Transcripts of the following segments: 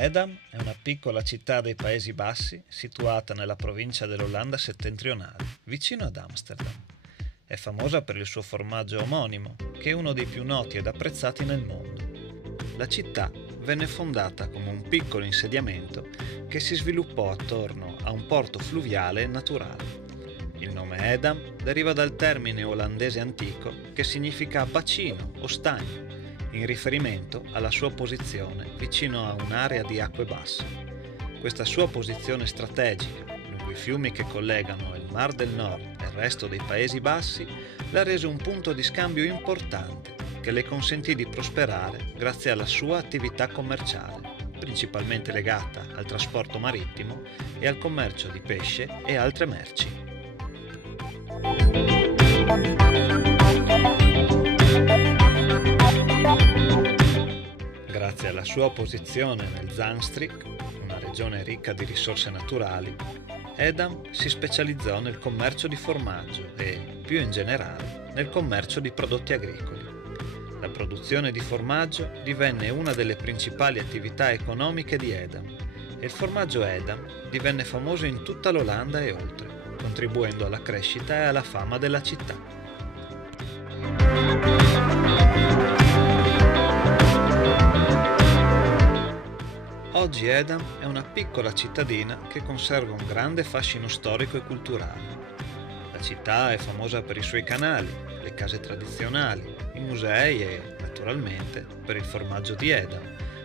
Edam è una piccola città dei Paesi Bassi situata nella provincia dell'Olanda settentrionale, vicino ad Amsterdam. È famosa per il suo formaggio omonimo, che è uno dei più noti ed apprezzati nel mondo. La città venne fondata come un piccolo insediamento che si sviluppò attorno a un porto fluviale naturale. Il nome Edam deriva dal termine olandese antico che significa bacino o stagno, in riferimento alla sua posizione vicino a un'area di acque basse. Questa sua posizione strategica, lungo i fiumi che collegano il Mar del Nord e il resto dei Paesi Bassi, l'ha reso un punto di scambio importante che le consentì di prosperare grazie alla sua attività commerciale, principalmente legata al trasporto marittimo e al commercio di pesce e altre merci. Grazie alla sua posizione nel Zaanstreek, una regione ricca di risorse naturali, Edam si specializzò nel commercio di formaggio e, più in generale, nel commercio di prodotti agricoli. La produzione di formaggio divenne una delle principali attività economiche di Edam e il formaggio Edam divenne famoso in tutta l'Olanda e oltre, contribuendo alla crescita e alla fama della città. Oggi Edam è una piccola cittadina che conserva un grande fascino storico e culturale. La città è famosa per i suoi canali, le case tradizionali, i musei e, naturalmente, per il formaggio di Edam,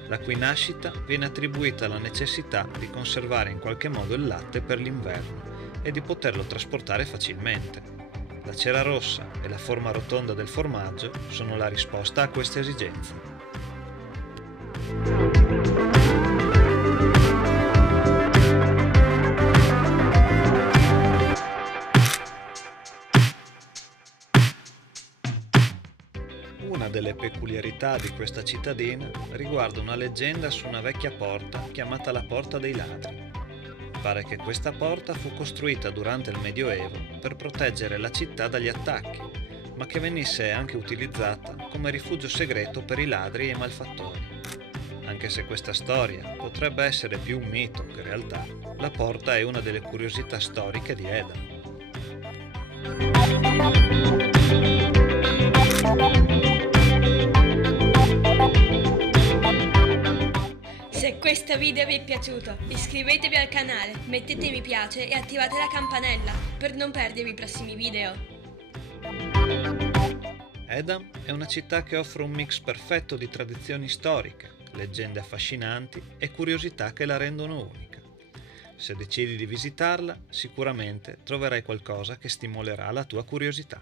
la cui nascita viene attribuita alla necessità di conservare in qualche modo il latte per l'inverno e di poterlo trasportare facilmente. La cera rossa e la forma rotonda del formaggio sono la risposta a queste esigenze. Una delle peculiarità di questa cittadina riguarda una leggenda su una vecchia porta chiamata la Porta dei Ladri. Pare che questa porta fu costruita durante il Medioevo per proteggere la città dagli attacchi, ma che venisse anche utilizzata come rifugio segreto per i ladri e i malfattori. Anche se questa storia potrebbe essere più un mito che realtà, la porta è una delle curiosità storiche di Edam. Se questo video vi è piaciuto, iscrivetevi al canale, mettete mi piace e attivate la campanella per non perdervi i prossimi video. Edam è una città che offre un mix perfetto di tradizioni storiche, leggende affascinanti e curiosità che la rendono unica. Se decidi di visitarla, sicuramente troverai qualcosa che stimolerà la tua curiosità.